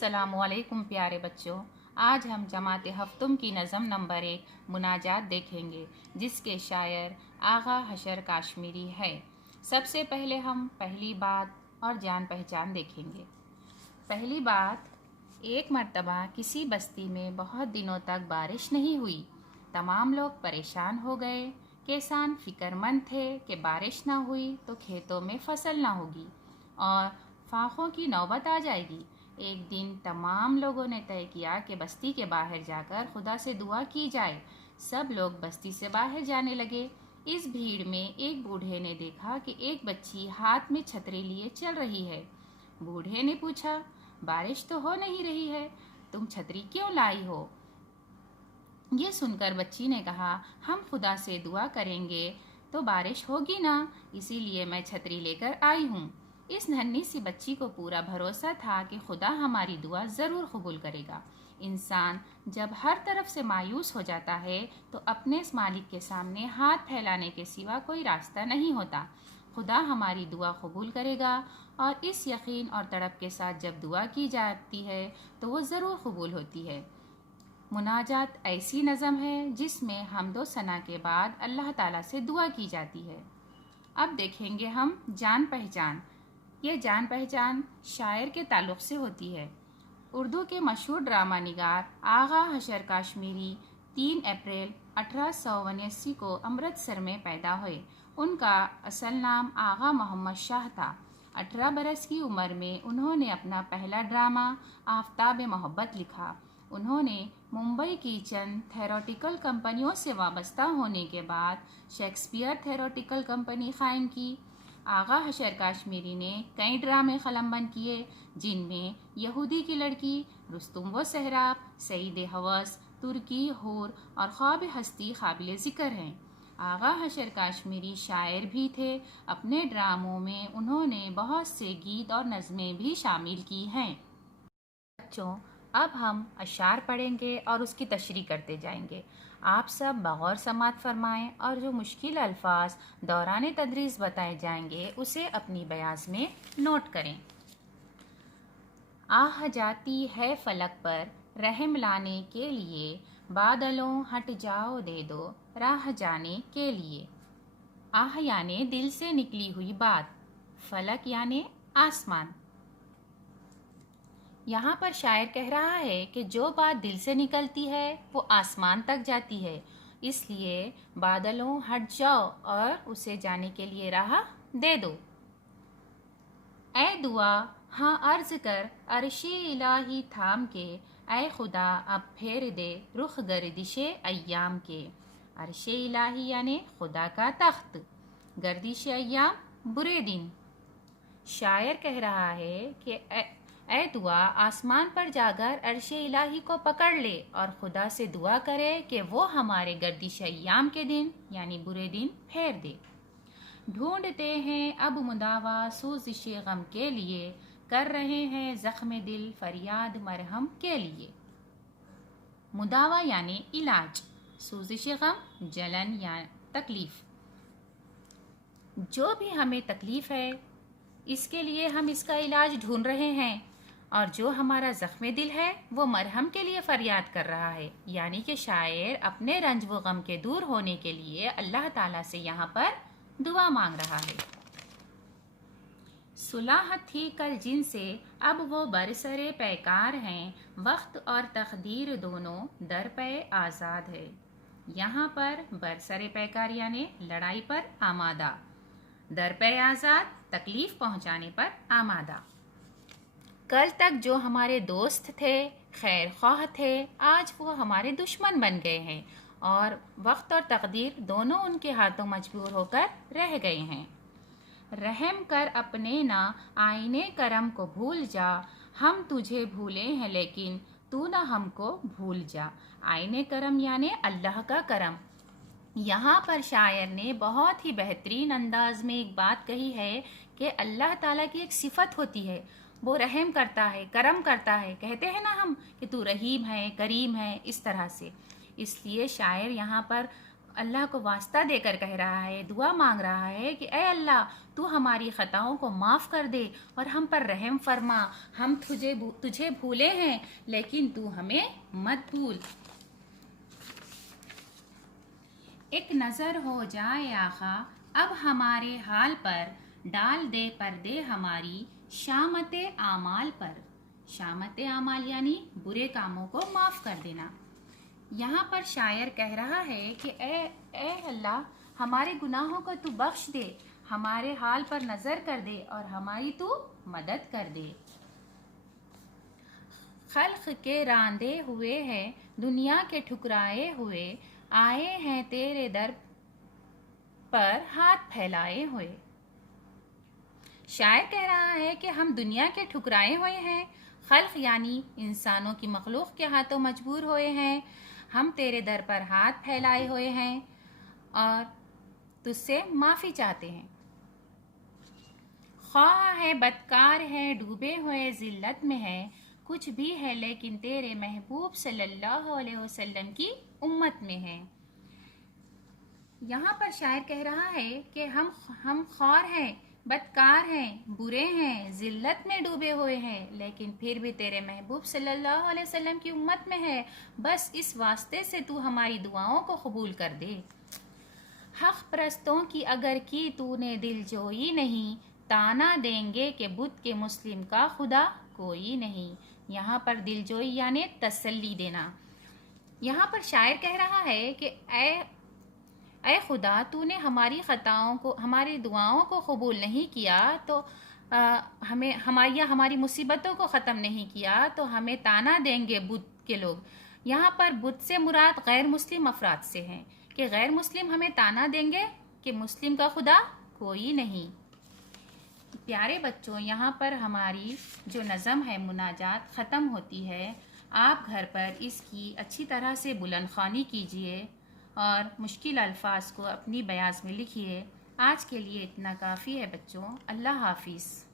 السلام علیکم پیارے بچوں، آج ہم جماعت ہفتم کی نظم نمبر 1 مناجات دیکھیں گے جس کے شاعر آغا حشر کاشمیری ہے۔ سب سے پہلے ہم پہلی بات اور جان پہچان دیکھیں گے۔ پہلی بات، ایک مرتبہ کسی بستی میں بہت دنوں تک بارش نہیں ہوئی۔ تمام لوگ پریشان ہو گئے۔ کسان فکر مند تھے کہ بارش نہ ہوئی تو کھیتوں میں فصل نہ ہوگی اور فاقوں کی نوبت آ جائے گی۔ ایک دن تمام لوگوں نے طے کیا کہ بستی کے باہر جا کر خدا سے دعا کی جائے۔ سب لوگ بستی سے باہر جانے لگے۔ اس بھیڑ میں ایک بوڑھے نے دیکھا کہ ایک بچی ہاتھ میں چھتری لیے چل رہی ہے۔ بوڑھے نے پوچھا، بارش تو ہو نہیں رہی ہے، تم چھتری کیوں لائی ہو؟ یہ سن کر بچی نے کہا، ہم خدا سے دعا کریں گے تو بارش ہوگی نا، اسی لیے میں چھتری لے کر آئی ہوں۔ اس ننھی سی بچی کو پورا بھروسہ تھا کہ خدا ہماری دعا ضرور قبول کرے گا۔ انسان جب ہر طرف سے مایوس ہو جاتا ہے تو اپنے مالک کے سامنے ہاتھ پھیلانے کے سوا کوئی راستہ نہیں ہوتا۔ خدا ہماری دعا قبول کرے گا اور اس یقین اور تڑپ کے ساتھ جب دعا کی جاتی ہے تو وہ ضرور قبول ہوتی ہے۔ مناجات ایسی نظم ہے جس میں حمد و ثنا کے بعد اللہ تعالیٰ سے دعا کی جاتی ہے۔ اب دیکھیں گے ہم جان پہچان۔ یہ جان پہچان شاعر کے تعلق سے ہوتی ہے۔ اردو کے مشہور ڈرامہ نگار آغا حشر کاشمیری 3 اپریل 1879 کو امرتسر میں پیدا ہوئے۔ ان کا اصل نام آغا محمد شاہ تھا۔ 18 برس کی عمر میں انہوں نے اپنا پہلا ڈرامہ آفتاب محبت لکھا۔ انہوں نے ممبئی کی چند تھیٹرکل کمپنیوں سے وابستہ ہونے کے بعد شیکسپیئر تھیٹرکل کمپنی قائم کی۔ آغا حشر کاشمیری نے کئی ڈرامے قلمبند کیے جن میں یہودی کی لڑکی، رستم و سہراب، سعید ہوس، ترکی حور اور خواب ہستی قابل ذکر ہیں۔ آغا حشر کاشمیری شاعر بھی تھے۔ اپنے ڈراموں میں انہوں نے بہت سے گیت اور نظمیں بھی شامل کی ہیں۔ بچوں، اب ہم اشعار پڑھیں گے اور اس کی تشریح کرتے جائیں گے۔ آپ سب بغور سماعت فرمائیں اور جو مشکل الفاظ دوران تدریس بتائے جائیں گے اسے اپنی بیاض میں نوٹ کریں۔ آہ جاتی ہے فلک پر رحم لانے کے لیے، بادلوں ہٹ جاؤ دے دو راہ جانے کے لیے۔ آہ یعنی دل سے نکلی ہوئی بات، فلک یعنی آسمان۔ یہاں پر شاعر کہہ رہا ہے کہ جو بات دل سے نکلتی ہے وہ آسمان تک جاتی ہے، اس لیے بادلوں ہٹ جاؤ اور اسے جانے کے لیے راہ دے دو۔ اے دعا ہاں عرض کر عرش الہی تھام کے، اے خدا اب پھیر دے رخ گردش ایام کے۔ عرش الہی یعنی خدا کا تخت، گردش ایام برے دن۔ شاعر کہہ رہا ہے کہ اے دعا آسمان پر جا کر عرش الہی کو پکڑ لے اور خدا سے دعا کرے کہ وہ ہمارے گردش ایام کے دن یعنی برے دن پھیر دے۔ ڈھونڈتے ہیں اب مداوا سوزش غم کے لیے، کر رہے ہیں زخم دل فریاد مرہم کے لیے۔ مداوا یعنی علاج، سوزش غم جلن یا تکلیف۔ جو بھی ہمیں تکلیف ہے اس کے لیے ہم اس کا علاج ڈھونڈ رہے ہیں، اور جو ہمارا زخم دل ہے وہ مرہم کے لیے فریاد کر رہا ہے، یعنی کہ شاعر اپنے رنج و غم کے دور ہونے کے لیے اللہ تعالیٰ سے یہاں پر دعا مانگ رہا ہے۔ صلح تھی کل جن سے اب وہ برسر پیکار ہیں، وقت اور تقدیر دونوں در پہ آزاد ہے۔ یہاں پر برسر پیکار یعنی لڑائی پر آمادہ، در پہ آزاد تکلیف پہنچانے پر آمادہ۔ کل تک جو ہمارے دوست تھے، خیر خواہ تھے، آج وہ ہمارے دشمن بن گئے ہیں اور وقت اور تقدیر دونوں ان کے ہاتھوں مجبور ہو کر رہ گئے ہیں۔ رحم کر اپنے نہ آئینے کرم کو بھول جا، ہم تجھے بھولے ہیں لیکن تو نہ ہم کو بھول جا۔ آئینے کرم یعنی اللہ کا کرم۔ یہاں پر شاعر نے بہت ہی بہترین انداز میں ایک بات کہی ہے کہ اللہ تعالیٰ کی ایک صفت ہوتی ہے، وہ رحم کرتا ہے، کرم کرتا ہے۔ کہتے ہیں نا ہم کہ تو رحیم ہے، کریم ہے، اس طرح سے۔ اس لیے شاعر یہاں پر اللہ کو واسطہ دے کر کہہ رہا ہے، دعا مانگ رہا ہے کہ اے اللہ تو ہماری خطاؤں کو معاف کر دے اور ہم پر رحم فرما. ہم تجھے بھولے ہیں لیکن تو ہمیں مت بھول. ایک نظر ہو جائے آقا اب ہمارے حال پر، ڈال دے پردے ہماری شامت اعمال پر. شامت اعمال یعنی برے کاموں کو معاف کر دینا. یہاں پر شاعر کہہ رہا ہے کہ اے اللہ ہمارے گناہوں کو تو بخش دے، ہمارے حال پر نظر کر دے اور ہماری تو مدد کر دے. خلق کے راندے ہوئے ہیں، دنیا کے ٹھکرائے ہوئے، آئے ہیں تیرے در پر ہاتھ پھیلائے ہوئے. شاعر کہہ رہا ہے کہ ہم دنیا کے ٹھکرائے ہوئے ہیں، خلق یعنی انسانوں کی مخلوق کے ہاتھوں مجبور ہوئے ہیں، ہم تیرے در پر ہاتھ پھیلائے ہوئے ہیں اور تجھ سے معافی چاہتے ہیں. خواہ ہے بدکار ہے ڈوبے ہوئے ذلت میں ہے، کچھ بھی ہے لیکن تیرے محبوب صلی اللہ علیہ وسلم کی امت میں ہے. یہاں پر شاعر کہہ رہا ہے کہ ہم خوار ہیں، بدکار ہیں، برے ہیں، ذلت میں ڈوبے ہوئے ہیں، لیکن پھر بھی تیرے محبوب صلی اللہ علیہ وسلم کی امت میں ہے. بس اس واسطے سے تو ہماری دعاؤں کو قبول کر دے. حق پرستوں کی اگر کی تو نے دل جوئی نہیں، تانا دیں گے کہ بت کے مسلم کا خدا کوئی نہیں. یہاں پر دل جوئی یعنی تسلی دینا. یہاں پر شاعر کہہ رہا ہے کہ اے خدا تو نے ہماری خطاؤں کو، ہماری دعاؤں کو قبول نہیں کیا تو ہماری مصیبتوں کو ختم نہیں کیا تو ہمیں تانا دیں گے بت کے لوگ. یہاں پر بت سے مراد غیر مسلم افراد سے ہیں کہ غیر مسلم ہمیں تانا دیں گے کہ مسلم کا خدا کوئی نہیں. پیارے بچوں یہاں پر ہماری جو نظم ہے مناجات ختم ہوتی ہے. آپ گھر پر اس کی اچھی طرح سے بلند خوانی کیجیے اور مشکل الفاظ کو اپنی بیاض میں لکھیے. آج کے لیے اتنا کافی ہے بچوں. اللہ حافظ.